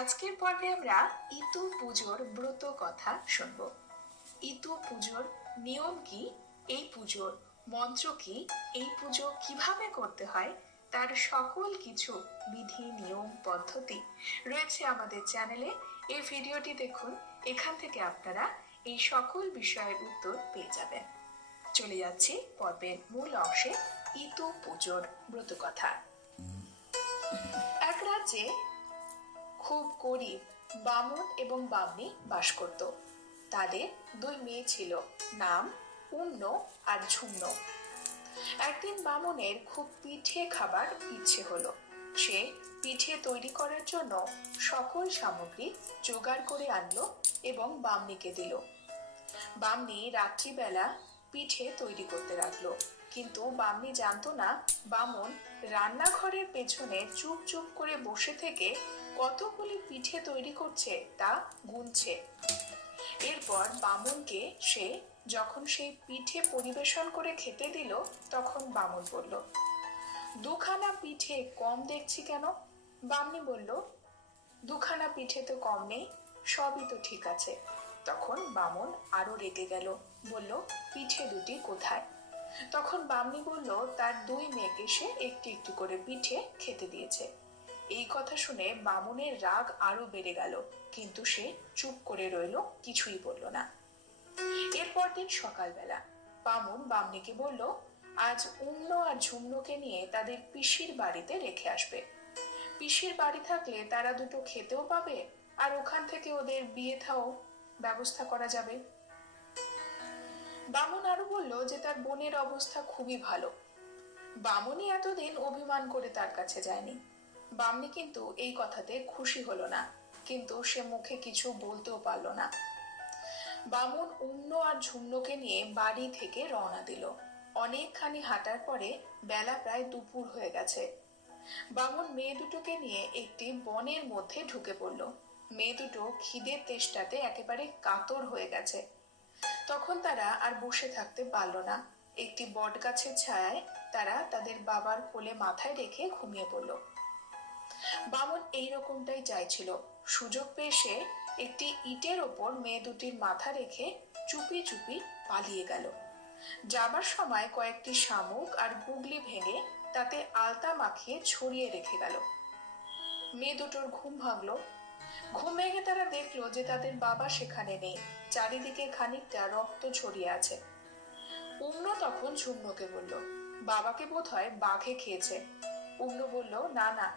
আজকের পর্বে আমরা ইতু পুজোর ব্রত কথা শুনব। ইতু পুজোর নিয়ম কি, এই পুজোর মন্ত্র কি, এই পুজো কিভাবে করতে হয়, তার সকল কিছু বিধি নিয়ম পদ্ধতি রয়েছে আমাদের চ্যানেলে। এই ভিডিওটি দেখুন, এখান থেকে আপনারা এই সকল বিষয়ের উত্তর পেয়ে যাবেন। চলে যাচ্ছি পর্বের মূল অংশে, ইতু পুজোর ব্রত কথা। এক রাজ্যে খুব গরিব বামুন এবং বামনি বাস করত। তাদের দুই মেয়ে ছিল, নাম উম্ন আর ঝুম্ন। একদিন বামুনের খুব পিঠে খাবার ইচ্ছে হলো। সে পিঠে তৈরি করার জন্য সকল সামগ্রী জোগাড় করে আনলো এবং বামনিকে দিল। বামনি রাত্রিবেলা পিঠে তৈরি করতে লাগলো, কিন্তু বামনি জানতো না বামন রান্নাঘরের পেছনে চুপ চুপ করে বসে থেকে কতগুলি পিঠে তৈরি করছে তা গুনছে। এরপর বামনকে সে যখন সেই পিঠে পরিবেশন করে খেতে দিল, তখন বামন বলল, দুখানা পিঠে কম দেখছি কেন? বামনি বলল, দুখানা পিঠে তো কম নেই, সবই তো ঠিক আছে। তখন বামন আরো রেগে গেল, বলল, পিঠে দুটি কোথায়? তখন বামনি বলল, তার দুই মেয়েকে সে একটি একটি করে পিঠে খেতে দিয়েছে। এই কথা শুনে বামনের রাগ আরো বেড়ে গেল, কিন্তু সে চুপ করে রইল, কিছুই বলল না। এরপর দিন সকালবেলা বামন বামনিকে বলল, আজ উম্ন আর ঝুম্নকে নিয়ে তাদের পিসির বাড়িতে রেখে আসবে। পিসির বাড়ি থাকলে তারা দুটো খেতেও পাবে, আর ওখান থেকে ওদের বিয়ে থাও ব্যবস্থা করা যাবে। বামন আরো বলল যে তার বোনের অবস্থা খুবই ভালো। বামনই এতদিন অভিমান করে তার কাছে যায়নি। বামনি কিন্তু এই কথাতে খুশি হলো না, কিন্তু সে মুখে কিছু বলতেও পারল না। বামন উম্ন আর ঝুম্নকে নিয়ে বাড়ি থেকে রওনা দিল। অনেকখানি হাঁটার পরে বেলা প্রায় দুপুর হয়ে গেছে। বামন মেয়ে দুটোকে নিয়ে একটি বনের মধ্যে ঢুকে পড়ল। মেয়ে দুটো খিদের তেষ্টাতে একেবারে কাতর হয়ে গেছে। তখন তারা আর বসে থাকতে পারল না। একটি বট গাছের ছায়ায় তারা তাদের বাবার কোলে মাথায় রেখে ঘুমিয়ে পড়ল। বামন এইরকমটাই চাইছিল। সুযোগ পেয়ে সে একটি ইটের ওপর মেয়ে দুটির মাথা রেখে চুপি চুপি পালিয়ে গেল। যাবার সময় কয়েকটি শামুক আর গুগলি ভেঙে তাতে আলতা মাখিয়ে ছড়িয়ে রেখে গেল। মেয়ে দুটোর ঘুম ভাঙলো। ঘুম ভেঙে তারা দেখলো যে তাদের বাবা সেখানে নেই, চারিদিকে খানিকটা রক্ত ছড়িয়ে আছে। উম্ন তখন ঝুম্নকে বলল, বাবাকে বোধহয় বাঘে খেয়েছে। উম্ন বলল, না না,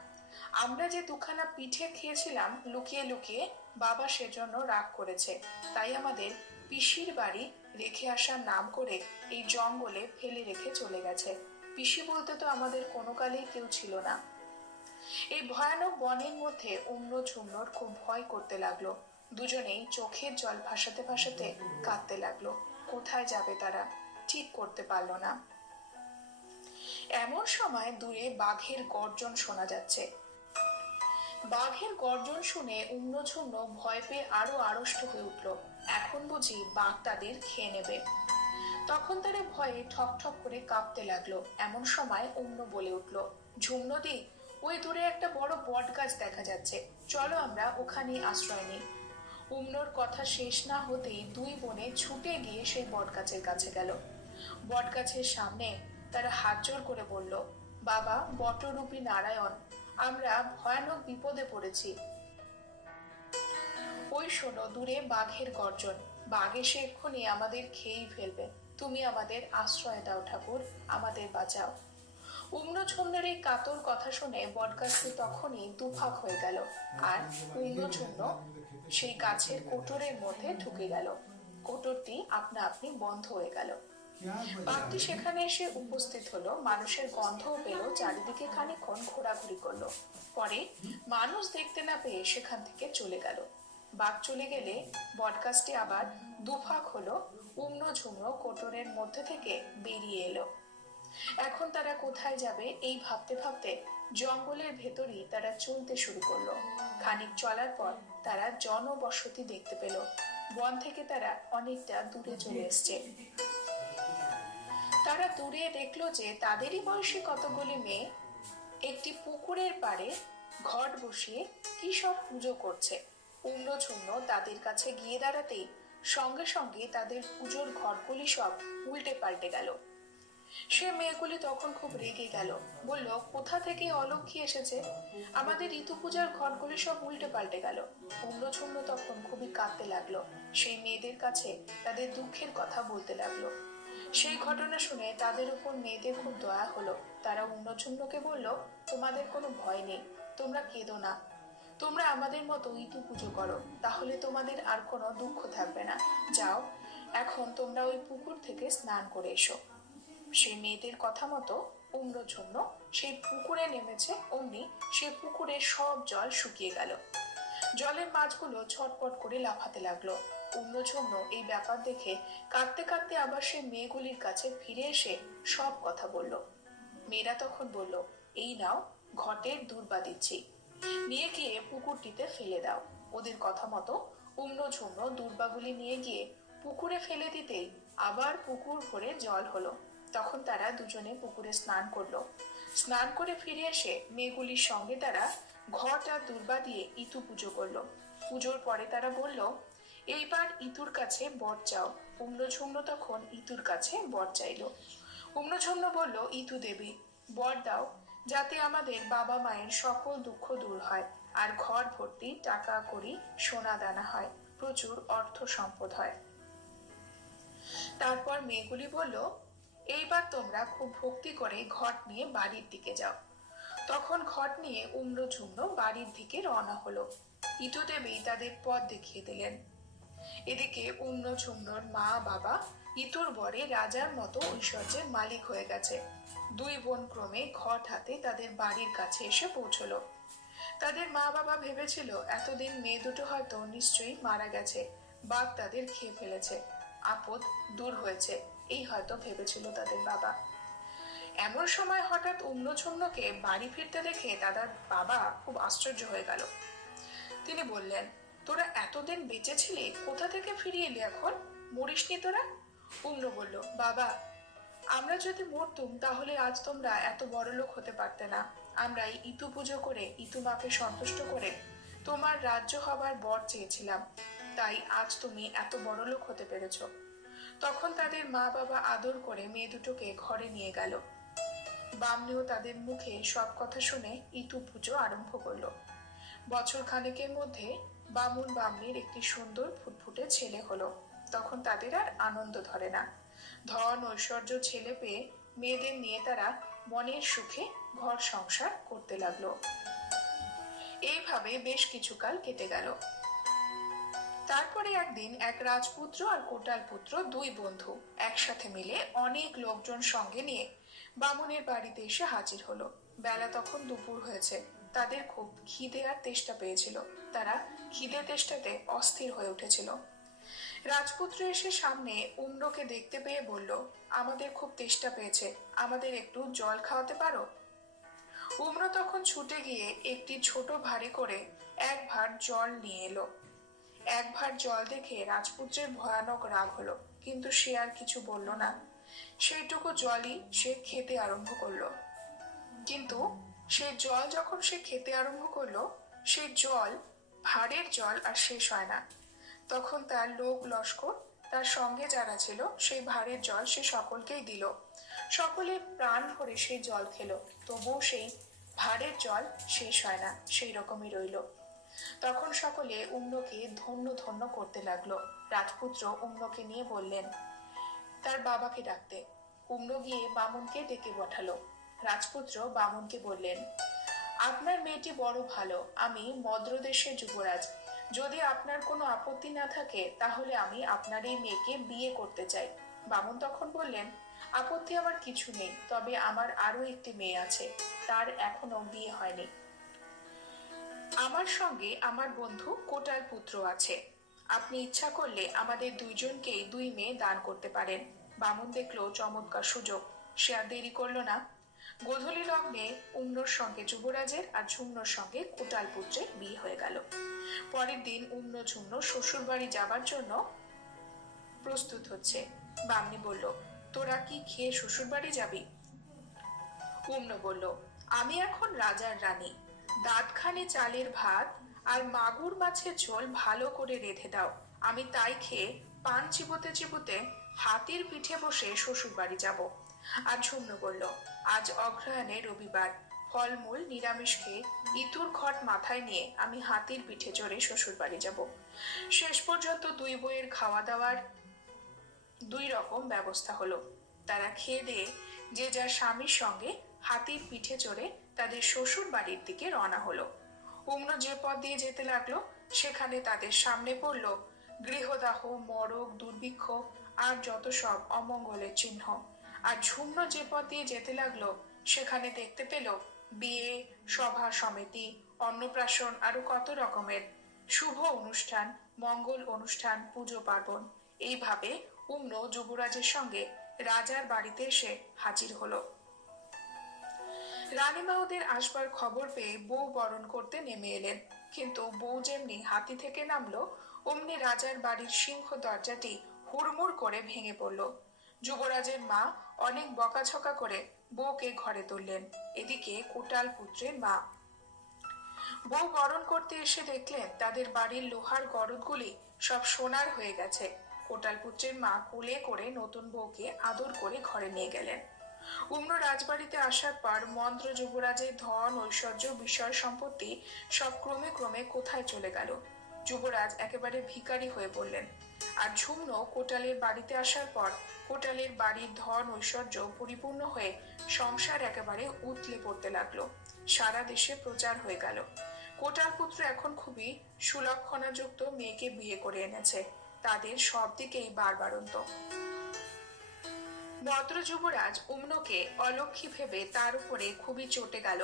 আমরা যে দুখানা পিঠে খেয়েছিলাম লুকিয়ে লুকিয়ে, বাবা সেজন্য রাগ করেছে, তাই আমাদের পিসির বাড়ি রেখে আসার নাম করে এই জঙ্গলে ফেলে রেখে চলে গেছে। পিসি বলতে তো আমাদের কোনো কালেই কেউ ছিল না। এই ভয়ানক বনের মধ্যে উম্ন ঝুম্নর খুব ভয় করতে লাগলো। দুজনেই চোখের জল ভাসাতে ভাসাতে কাঁদতে লাগলো। কোথায় যাবে তারা ঠিক করতে পারল না। এমন সময় দূরে বাঘের গর্জন শোনা যাচ্ছে। বাঘের গর্জন শুনে উম্ন ঝুম্ন ভয় পেয়ে আরো আড়ষ্ট হয়ে উঠল। এখন বুঝি বাঘ তাদের খেয়ে নেবে। তখন তারা ভয়ে ঠক ঠক করে কাঁপতে লাগলো। এমন সময় উম্ন বলে উঠল, ঝুম্নদি, ওই দূরে একটা বড় বট গাছ দেখা যাচ্ছে, চলো আমরা ওখানে আশ্রয় নিই। উম্নর কথা শেষ না হতেই দুই বোনে ছুটে গিয়ে সেই বট গাছের কাছে গেল। বট গাছের সামনে তারা হাত জোড় করে বলল, বাবা বটরূপী নারায়ণ, আমরা ভয়ানক বিপদে পড়েছি। ওই শোনো, দূরে বাঘের গর্জন, বাঘ এসে এক্ষুনি আমাদের খেয়েই ফেলবে, তুমি আমাদের আশ্রয় দাও ঠাকুর, আমাদের বাঁচাও। উম্ন ঝুম্নের এই কাতর কথা শুনে বটগাছটি তখনই দুফাক হয়ে গেল, আর উম্ন ঝুম্ন সেই গাছের কোটরের মধ্যে ঢুকে গেল। কোটরটি আপনা আপনি বন্ধ হয়ে গেল। বাঘটি সেখানে এসে উপস্থিত হলো, মানুষের গন্ধও পেল, চারিদিকে খানিকক্ষণ ঘোরাঘুরি করলো, পরে মানুষ দেখতে না পেয়ে সেখান থেকে চলে গেল। বাঘ চলে গেলে বটগাছটি আবার দুফাক হলো। উম্ন ঝুম্ন কোটরের মধ্যে থেকে বেরিয়ে এলো। এখন তারা কোথায় যাবে এই ভাবতে ভাবতে জঙ্গলের ভেতরই তারা চলতে শুরু করলো। খানিক চলার পর তারা জনবসতি দেখতে পেল। বন থেকে তারা অনেকটা দূরে চলে এসছে। তারা দূরে দেখলো যে তাদেরই বয়সী কতগুলি মেয়ে একটি পুকুরের পাড়ে ঘট বসিয়ে কি সব পুজো করছে। উম্রছুম্ন তাদের কাছে গিয়ে দাঁড়াতেই সঙ্গে সঙ্গে তাদের পুজোর ঘটগুলি সব উল্টে পাল্টে গেল। সে মেয়েগুলি তখন খুব রেগে গেল, বলল, কোথা থেকে অলক্ষী এসেছে, আমাদের ঋতু পূজার ঘটগুলি সব উল্টে পাল্টে গেল। উম্রছুম্ন তখন খুবই কাঁদতে লাগলো, সেই মেয়েদের কাছে তাদের দুঃখের কথা বলতে লাগলো। সেই ঘটনা শুনে তাদের উপর মেয়েদের খুব দয়া হলো। তারা উম্রছুম্নকে বলল, তোমাদের কোনো ভয় নেই, তোমরা কেঁদো না, তোমরা আমাদের মতো ঋতু পুজো করো, তাহলে তোমাদের আর কোনো দুঃখ থাকবে না। যাও, এখন তোমরা ওই পুকুর থেকে স্নান করে এসো। সেই মেয়েদের কথা মতো উম্রছুম্ন সেই পুকুরে নেমেছে। অমনি সেই পুকুরের সব জল শুকিয়ে গেল। জলের মাছগুলো ছটপট করে লাফাতে লাগলো। উম্রছুম্ন এই ব্যাপার দেখে কাঁদতে কাঁদতে আবার সেই মেয়েগুলির কাছে ফিরে এসে সব কথা বলল। মেয়েরা তখন বলল, এই নাও, ঘটের দুর্বা দিচ্ছি, নিয়ে গিয়ে পুকুরটিতে ফেলে দাও। ওদের কথা মতো উম্রছুম্ন দুর্বাগুলি নিয়ে গিয়ে পুকুরে ফেলে দিতেই আবার পুকুর ভরে জল হলো। তখন তারা দুজনে পুকুরে স্নান করলো। স্নান করে ফিরে এসে মেয়েগুলির সঙ্গে তারা ঘট আর দুর্বা দিয়ে ইতু পুজো করলো। পুজোর পরে তারা বলল, এইবার ইতুর কাছে বর চাও। উম্রছুম্ন তখন ইতুর কাছে বর চাইল। উম্রছুম্ন বলল, ইতু দেবী, বর দাও, যাতে আমাদের বাবা মায়ের সকল দুঃখ দূর হয়, আর ঘর ভর্তি টাকা কড়ি সোনা দানা হয়, প্রচুর অর্থ সম্পদ হয়। তারপর মেয়েগুলি বলল, এইবার তোমরা খুব ভক্তি করে ঘট নিয়ে বাড়ির দিকে যাও। তখন ঘট নিয়ে উম্রছুম্ন বাড়ির দিকে রওনা হলো। ইতু দেবী তাদের পথ দেখিয়ে দিলেন। এদিকে উম্রছুম্নর মা বাবা ইতুর বরে রাজার মতো ঐশ্বর্যের মালিক হয়ে গেছে। দুই বোন ক্রমে ঘট হাতে তাদের বাড়ির কাছে এসে পৌঁছলো। তাদের মা বাবা ভেবেছিল এতদিন মেয়ে দুটো হয়তো নিশ্চয়ই মারা গেছে, বাঘ তাদের খেয়ে ফেলেছে, আপদ দূর হয়েছে, এই হয়তো ভেবেছিল তাদের বাবা। এমন সময় হঠাৎ উম্রছুম্নকে বাড়ি ফিরতে দেখে তাদের বাবা খুব আশ্চর্য হয়ে গেল। তিনি বললেন, তোরা এতদিন বেঁচে ছিলি, কোথা থেকে ফিরে এলি এখন, মরিসনি তোরা? উম্র বলল, বাবা, আমরা যদি মরতুম তাহলে আজ তোমরা এত বড় লোক হতে পারতে না। আমরাই ইতু পুজো করে ইতু মাকে সন্তুষ্ট করে তোমার রাজ্য হবার বর চেয়েছিলাম, তাই আজ তুমি এত বড় লোক হতে পেরেছ। তখন তাদের মা বাবা আদর করে মেয়ে দুটোকে ঘরে নিয়ে গেল। বামনিও তাদের মুখে সব কথা শুনে ইতু পুজো আরম্ভ করলো। বছর খানেকের মধ্যে বামুন বামনির একটি সুন্দর ফুটফুটে ছেলে হলো। তখন তাদের আর আনন্দ ধরে না। ধন ঐশ্বর্য ছেলে পেয়ে মেয়েদের নিয়ে তারা মনের সুখে ঘর সংসার করতে লাগলো। এইভাবে বেশ কিছুকাল কেটে গেল। তারপরে একদিন এক রাজপুত্র আর কোটাল পুত্র দুই বন্ধু একসাথে মিলে অনেক লোকজন সঙ্গে নিয়ে বামুনের বাড়িতে এসে হাজির হলো। বেলা তখন দুপুর হয়েছে। তাদের খুব খিদে আর তেষ্টা পেয়েছিল। তারা খিদে তেষ্টাতে অস্থির হয়ে উঠেছিল। রাজপুত্র এসে সামনে উম্রকে দেখতে পেয়ে বলল, আমাদের খুব তেষ্টা পেয়েছে, আমাদের একটু জল খাওয়াতে পারো? উম্র তখন ছুটে গিয়ে একটি ছোট ভারে করে এক ভার জল নিয়ে এলো। এক ভার জল দেখে রাজপুত্রের ভয়ানক রাগ হলো, কিন্তু সে আর কিছু বলল না। সেইটুকু জলই সে খেতে আরম্ভ করলো। কিন্তু সেই জল যখন সে খেতে আরম্ভ করলো, সেই জল, ভারের জল আর শেষ হয় না। তখন তার লোক লস্কর, তার সঙ্গে যারা ছিল, সেই ভারের জল সে সকলকেই দিল। সকলে প্রাণ ভরে সেই জল খেলো, তবুও সেই ভারের জল শেষ হয় না, সেই রকমই রইল। তখন সকলে উম্রকে ধন্য ধন্য করতে লাগলো। রাজপুত্র উম্রকে নিয়ে বললেন তার বাবাকে ডাকতে। উম্র গিয়ে বামুনকে ডেকে পাঠালো। রাজপুত্র বামুনকে বললেন, আপনার মেয়েটি বড় ভালো, আমি মদ্রদেশের যুবরাজ, যদি আপনার কোনো আপত্তি না থাকে তাহলে আমি আপনার এই মেয়েকে বিয়ে করতে চাই। বামুন তখন বললেন, আপত্তি আমার কিছু নেই, তবে আমার আরো একটি মেয়ে আছে, তার এখনো বিয়ে হয়নি। আমার সঙ্গে আমার বন্ধু কোটাল পুত্র আছে, আপনি ইচ্ছা করলে আমাদের দুইজনকেই দুই মেয়ে দান করতে পারেন। বামুন দেখলো চমৎকার সুযোগ, সে আর দেরি করলো না। গোধূলি লগ্নে উম্রর সঙ্গে যুবরাজের আর ঝুমনোর সঙ্গে কোটাল পুত্রের বিয়ে হয়ে গেল। পরের দিন উম্র ঝুমনো শ্বশুর বাড়ি যাবার জন্য প্রস্তুত হচ্ছে। বামনি বলল, তোরা কি খেয়ে শ্বশুর বাড়ি যাবি? উম্র বলল, আমি এখন রাজার রানী, দাঁতখানি চালের ভাত আর মাগুর মাছের ঝোল ভালো করে রেঁধে দাও। আমি তাই খেয়ে পান চিবোতে চিবোতে হাতির পিঠে বসে শ্বশুর বাড়ি যাব। আর ঝুমনু বলল, আজ অগ্রহায়ণে রবিবার, ফলমূল নিরামিষ খেয়ে ইতুর ঘট মাথায় নিয়ে আমি হাতির পিঠে চড়ে শ্বশুর বাড়ি যাব। শেষ পর্যন্ত দুই বইয়ের খাওয়া দাওয়ার দুই রকম ব্যবস্থা হলো। তারা খেয়ে দিয়ে যে যার স্বামীর সঙ্গে হাতির পিঠে চড়ে তাদের শ্বশুর বাড়ির দিকে রওনা হলো। উমনো যে পথ দিয়ে যেতে লাগলো সেখানে তাদের সামনে পড়ল গৃহদাহ, মরক, দুর্ভিক্ষ আর যত সব অমঙ্গলের চিহ্ন। আর ঝুমনো যে পথ দিয়ে যেতে লাগলো সেখানে দেখতে পেল বিয়ে, সভা সমিতি, অন্নপ্রাশন আরো কত রকমের শুভ অনুষ্ঠান, মঙ্গল অনুষ্ঠান, পুজো পার্বণ। এইভাবে উমনো যুবরাজের সঙ্গে রাজার বাড়িতে এসে হাজির হলো। রানীমা ওদের আসবার খবর পেয়ে বউ বরণ করতে নেমে এলেন, কিন্তু বউ যেমনি হাতি থেকে নামলো অমনি রাজার বাড়ির সিংহ দরজাটি হুড়মুড় করে ভেঙে পড়ল। যুবরাজের মা অনেক বকাঝকা করে বউকে ঘরে তুললেন। এদিকে কোটাল পুত্রের মা বউ বরণ করতে এসে দেখলেন তাদের বাড়ির লোহার গরদগুলি সব সোনার হয়ে গেছে। কোটাল পুত্রের মা কোলে করে নতুন বউকে আদর করে ঘরে নিয়ে গেলেন। উমনো রাজবাড়িতে আসার পর মন্ত্র যুবরাজের ধন, ঐশ্বর্য, বিষয় সম্পত্তি সব ক্রমে ক্রমে কোথায় চলে গেল। যুবরাজ একেবারে ভিখারি হয়ে পড়লেন। আর ঝুমনো কোটালের বাড়িতে আসার পর কোটালের বাড়ির ধন ঐশ্বর্য পরিপূর্ণ হয়ে সংসার একেবারে উতলে পড়তে লাগলো। সারা দেশে প্রচার হয়ে গেল। কোটাল পুত্র এখন খুবই সুলক্ষণাযুক্ত মেয়েকে বিয়ে করে এনেছে। তাদের সব দিকেই বাড়বাড়ন্ত। ভদ্র যুবরাজ উমনোকে অলক্ষী ভেবে তার উপরে খুবই চটে গেল।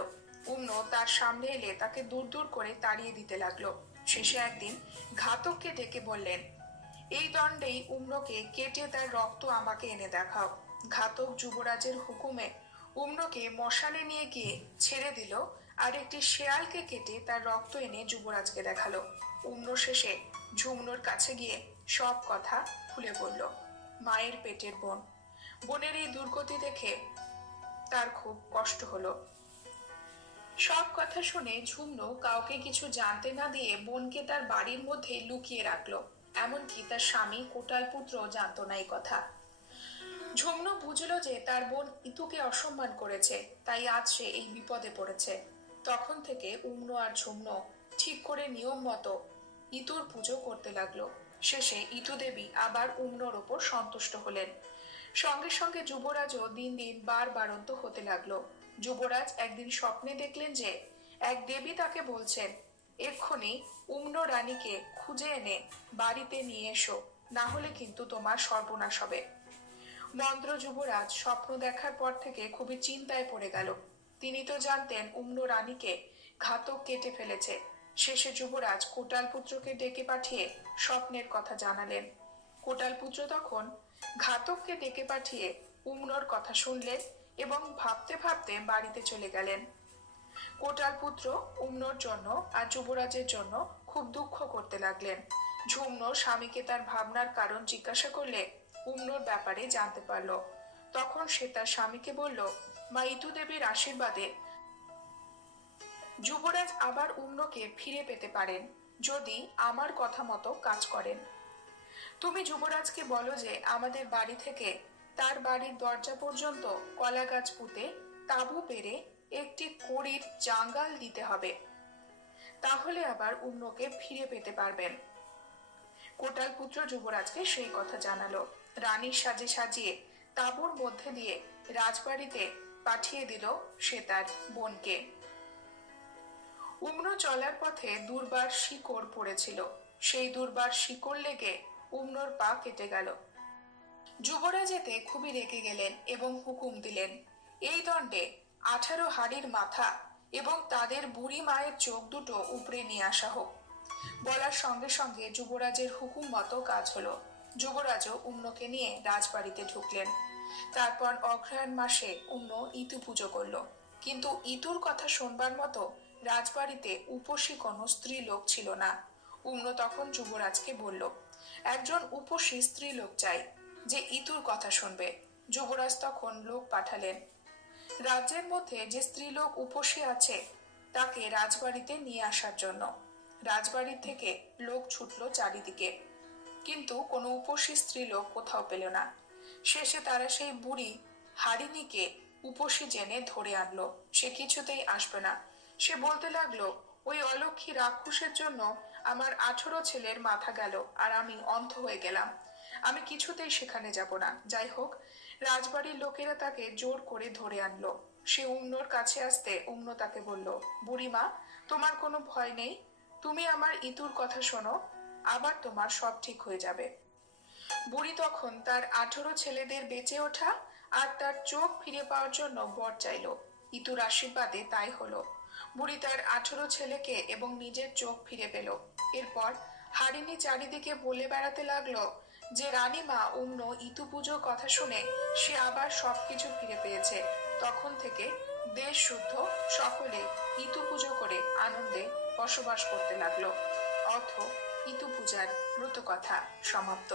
উমনো তার সামনে এলে তাকে দূর দূর করে তাড়িয়ে দিতে লাগলো। শেষে একদিন ঘাতককে ডেকে বললেন, এই দণ্ডেই উমনোকে কেটে তার রক্ত আমাকে এনে দেখাও। ঘাতক যুবরাজের হুকুমে উমনোকে মশানে নিয়ে গিয়ে ছেড়ে দিল আর একটি শেয়ালকে কেটে তার রক্ত এনে যুবরাজকে দেখালো। উমনো শেষে ঝুমনোর কাছে গিয়ে সব কথা খুলে বলল। মায়ের পেটের বোন, বোনের এই দুর্গতি দেখে তার খুব কষ্ট হলো। সব কথা শুনে ঝুমনু কাউকে কিছু জানতে না দিয়ে বোনকে তার বাড়ির মধ্যে লুকিয়ে রাখলো। এমনকি তার স্বামী কোটাল পুত্র জানতো না এই কথা। ঝুমনু বুঝলো যে তার বোন ইতুকে অসম্মান করেছে, তাই আজ সে এই বিপদে পড়েছে। তখন থেকে উমনো আর ঝুমনু ঠিক করে নিয়ম মতো ইতুর পুজো করতে লাগলো। শেষে ইতু দেবী আবার উমনোর ওপর সন্তুষ্ট হলেন। সঙ্গে সঙ্গে যুবরাজও দিন দিন বাড়ন্ত হতে লাগলো। যুবরাজ একদিন স্বপ্নে দেখলেন যে এক দেবী তাকে বলছেন, এক্ষুনি উমনো রানীকে খুঁজে এনে বাড়িতে নিয়ে এসো, না হলে কিন্তু তোমার সর্বনাশ হবে। মন্ত্র যুবরাজ স্বপ্ন দেখার পর থেকে খুবই চিন্তায় পড়ে গেল। তিনি তো জানতেন উমনো রানীকে ঘাতক কেটে ফেলেছে। শেষে যুবরাজ কোটাল পুত্রকে ডেকে পাঠিয়ে স্বপ্নের কথা জানালেন। কোটাল পুত্র তখন ঘাতককে ডেকে পাঠিয়ে উমনোর কথা শুনলেন এবং ভাবতে ভাবতে বাড়িতে চলে গেলেন। কোটাল পুত্র উমনোর জন্য আর যুবরাজের জন্য খুব দুঃখ করতে লাগলেন। ঝুমনো স্বামীকে তার ভাবনার কারণ জিজ্ঞাসা করলে উমনোর ব্যাপারে জানতে পারল। তখন সে তার স্বামীকে বলল, মা ইতু দেবীর আশীর্বাদে যুবরাজ আবার উমনোকে ফিরে পেতে পারেন যদি আমার কথা মতো কাজ করেন। তুমি যুবরাজকে বলো যে আমাদের বাড়ি থেকে তার বাড়ির দরজা পর্যন্ত কলা গাছ পুঁতে তাঁবু পেরে একটি কড়ির জাঙ্গাল দিতে হবে, তাহলে আবার উমনোকে ফিরে পেতে পারবেন। কোটাল পুত্র যুবরাজকে সেই কথা জানালো। রানীর সাজে সাজিয়ে তাঁবুর মধ্যে দিয়ে রাজবাড়িতে পাঠিয়ে দিল সে তার বোনকে। উমনো চলার পথে দুর্বার শিকড় পড়েছিল। সেই দুর্বার শিকড় লেগে উমনোর পা কেটে গেল। যুবরাজ এতে খুবই রেগে গেলেন এবং হুকুম দিলেন, এই দণ্ডে 18 হাড়ির মাথা এবং তাদের বুড়ি মায়ের চোখ দুটো উপরে নিয়ে আসা হোক। বলার সঙ্গে সঙ্গে যুবরাজের হুকুম মতো কাজ হলো। যুবরাজও উমনোকে নিয়ে রাজবাড়িতে ঢুকলেন। তারপর অগ্রহায়ণ মাসে উমনো ইতু পুজো করলো। কিন্তু ইতুর কথা শোনবার মতো রাজবাড়িতে উপসী কোনো স্ত্রী লোক ছিল না। উমনো তখন যুবরাজকে বলল, একজন উপসী স্ত্রী লোক চাই যে ইতুর কথা শুনবে। যুবরাজ তখন লোক পাঠালেন। রাজ্যের মধ্যে যে স্ত্রীলোক উপসী আছে তাকে রাজবাড়িতে নিয়ে আসার জন্য। রাজবাড়ির থেকে লোক ছুটলো চারিদিকে, কিন্তু কোনো উপসী স্ত্রীলোক কোথাও পেল না। শেষে তারা সেই বুড়ি হারিণীকে উপসী জেনে ধরে আনলো। সে কিছুতেই আসবে না। সে বলতে লাগলো, ওই অলক্ষী রাক্ষসের জন্য আমার 18 ছেলের মাথা গেল আর আমি অন্ধ হয়ে গেলাম। আমি কিছুতেই সেখানে যাব না। যাই হোক, রাজবাড়ির লোকেরা তাকে জোর করে ধরে আনলো। সে উম্নর কাছে আসতে উম্ন তাকে বলল, বুড়িমা, তোমার কোনো ভয় নেই। তুমি আমার ইতুর কথা শোনো, আবার তোমার সব ঠিক হয়ে যাবে। বুড়ি তখন তার 18 ছেলেদের বেঁচে ওঠা আর তার চোখ ফিরে পাওয়ার জন্য বর চাইল। ইতুর আশীর্বাদে তাই হলো। বুড়ি তার 18 ছেলেকে এবং নিজের চোখ ফিরে পেল। এরপর হারিণী চারিদিকে বলে বেড়াতে লাগলো যে রানীমা অন্য ইতু পুজোর কথা শুনে সে আবার সবকিছু ফিরে পেয়েছে। তখন থেকে দেশ শুদ্ধ সকলে ইতু পুজো করে আনন্দে বসবাস করতে লাগলো। অর্থ ইতু পূজার ব্রত কথা সমাপ্ত।